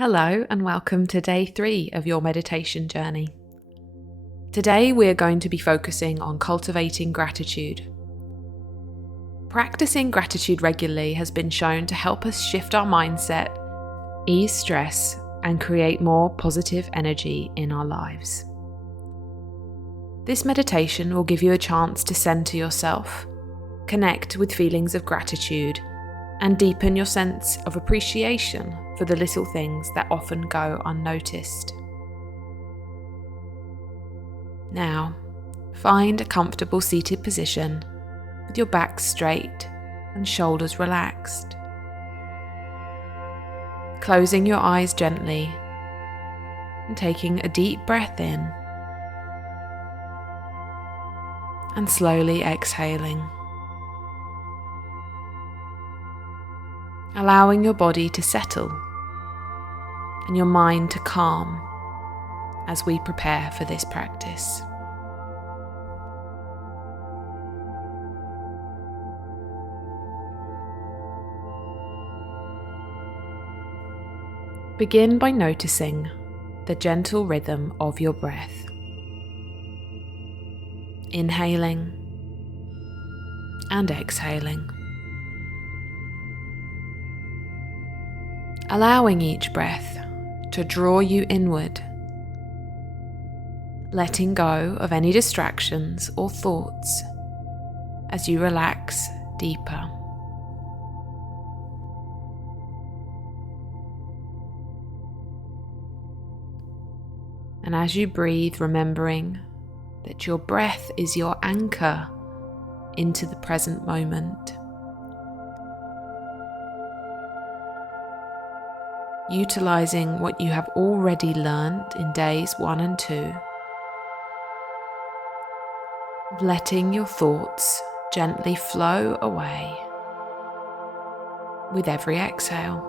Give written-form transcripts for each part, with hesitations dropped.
Hello and welcome to day 3 of your meditation journey. Today we are going to be focusing on cultivating gratitude. Practicing gratitude regularly has been shown to help us shift our mindset, ease stress, and create more positive energy in our lives. This meditation will give you a chance to center yourself, connect with feelings of gratitude, and deepen your sense of appreciation for the little things that often go unnoticed. Now, find a comfortable seated position with your back straight and shoulders relaxed. Closing your eyes gently and taking a deep breath in and slowly exhaling. Allowing your body to settle and your mind to calm as we prepare for this practice. Begin by noticing the gentle rhythm of your breath. Inhaling and exhaling. Allowing each breath to draw you inward, letting go of any distractions or thoughts as you relax deeper. And as you breathe, remembering that your breath is your anchor into the present moment. Utilizing what you have already learned in days 1 and 2, letting your thoughts gently flow away with every exhale.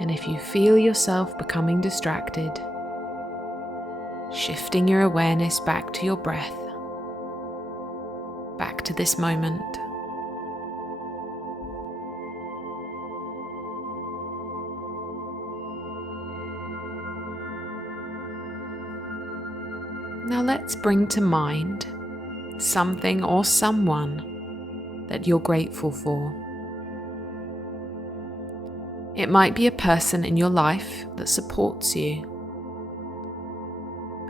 And if you feel yourself becoming distracted, shifting your awareness back to your breath, back to this moment. Now let's bring to mind something or someone that you're grateful for. It might be a person in your life that supports you,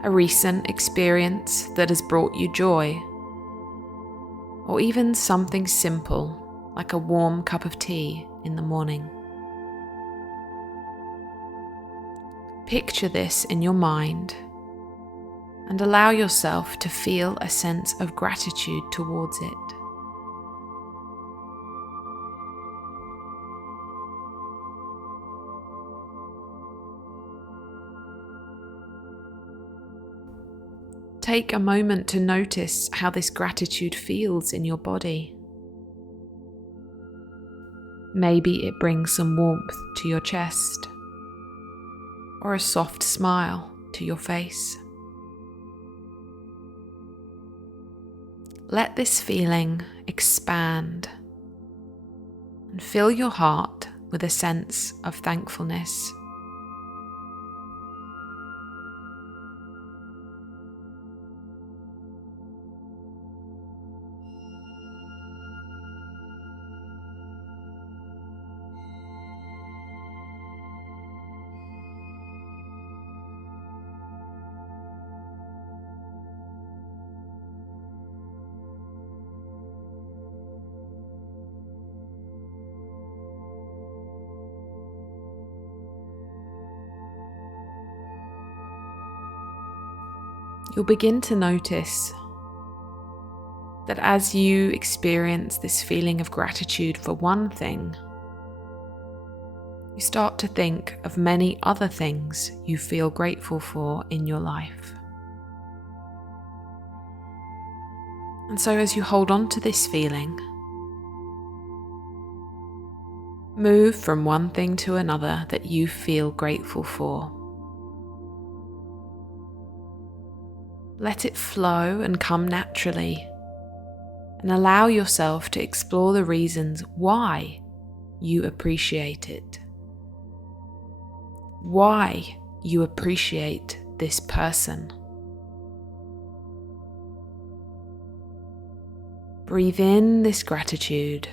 a recent experience that has brought you joy, or even something simple like a warm cup of tea in the morning. Picture this in your mind and allow yourself to feel a sense of gratitude towards it. Take a moment to notice how this gratitude feels in your body. Maybe it brings some warmth to your chest, or a soft smile to your face. Let this feeling expand and fill your heart with a sense of thankfulness. You'll begin to notice that as you experience this feeling of gratitude for one thing, you start to think of many other things you feel grateful for in your life. And so as you hold on to this feeling, move from one thing to another that you feel grateful for. Let it flow and come naturally and allow yourself to explore the reasons why you appreciate it. Why you appreciate this person. Breathe in this gratitude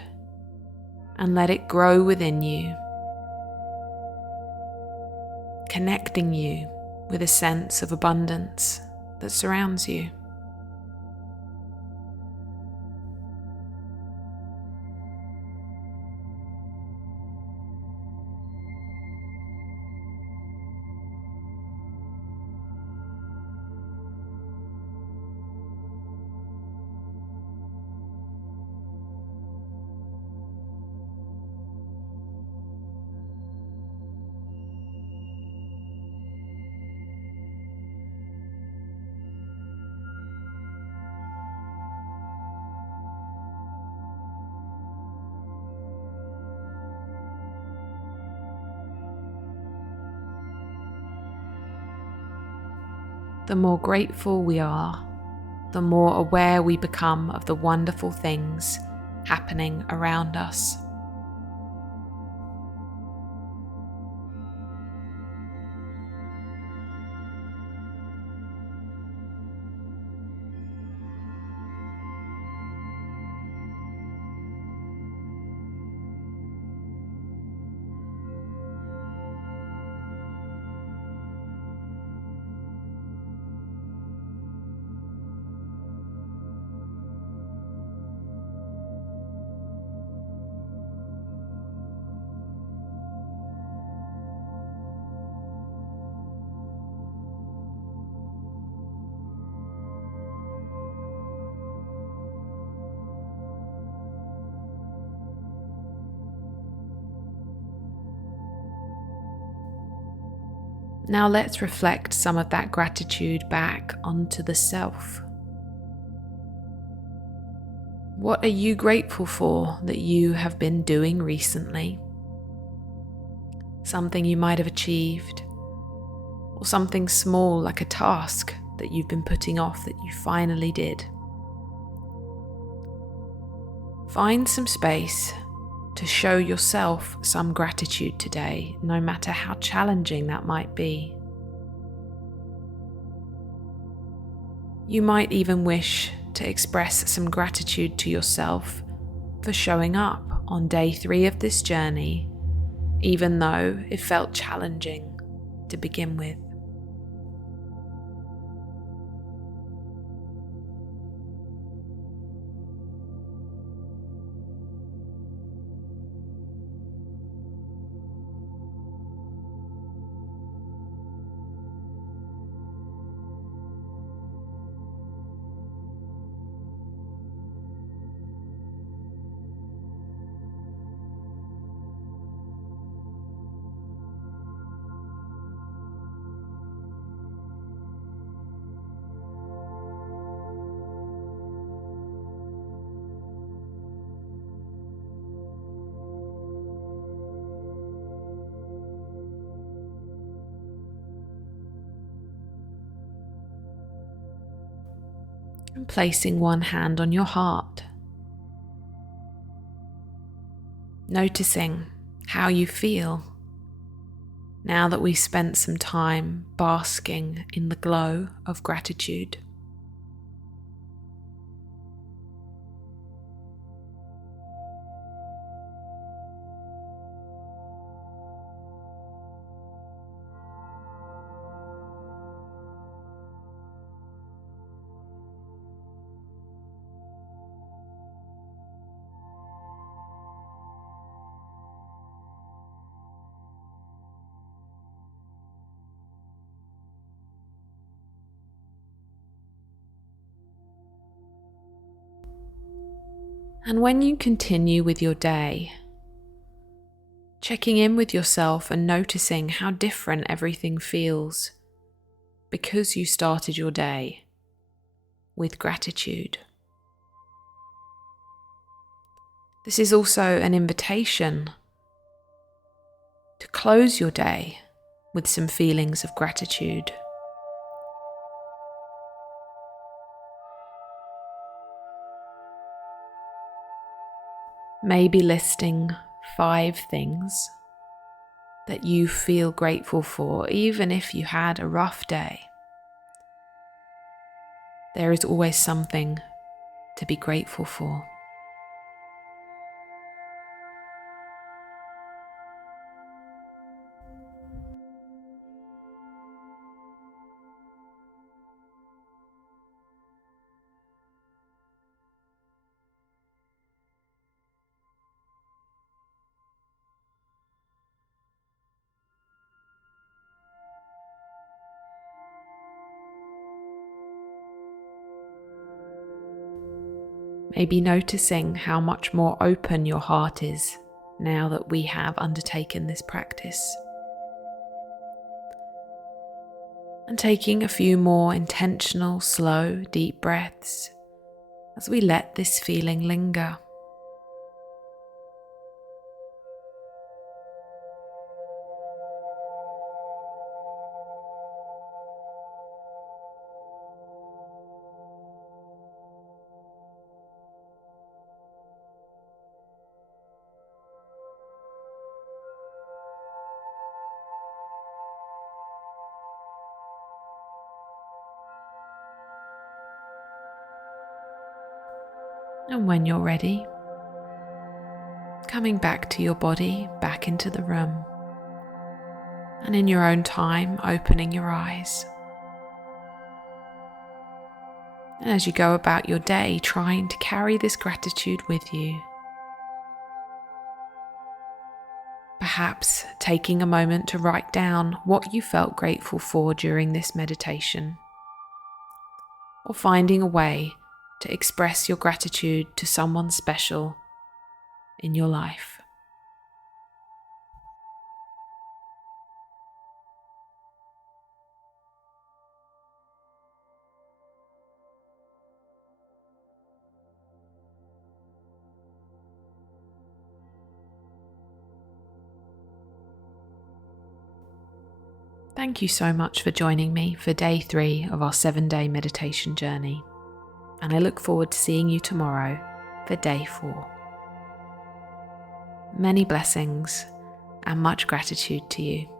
and let it grow within you, connecting you with a sense of abundance that surrounds you. The more grateful we are, the more aware we become of the wonderful things happening around us. Now let's reflect some of that gratitude back onto the self. What are you grateful for that you have been doing recently? Something you might have achieved, or something small like a task that you've been putting off that you finally did. Find some space to show yourself some gratitude today, no matter how challenging that might be. You might even wish to express some gratitude to yourself for showing up on day 3 of this journey, even though it felt challenging to begin with. And placing one hand on your heart, noticing how you feel now that we've spent some time basking in the glow of gratitude. And when you continue with your day, checking in with yourself and noticing how different everything feels because you started your day with gratitude. This is also an invitation to close your day with some feelings of gratitude. Maybe listing 5 things that you feel grateful for, even if you had a rough day. There is always something to be grateful for. Maybe noticing how much more open your heart is now that we have undertaken this practice. And taking a few more intentional, slow, deep breaths as we let this feeling linger. And when you're ready, coming back to your body, back into the room, and in your own time, opening your eyes. And as you go about your day, trying to carry this gratitude with you. Perhaps taking a moment to write down what you felt grateful for during this meditation, or finding a way to express your gratitude to someone special in your life. Thank you so much for joining me for day 3 of our 7-day meditation journey, and I look forward to seeing you tomorrow for day 4. Many blessings and much gratitude to you.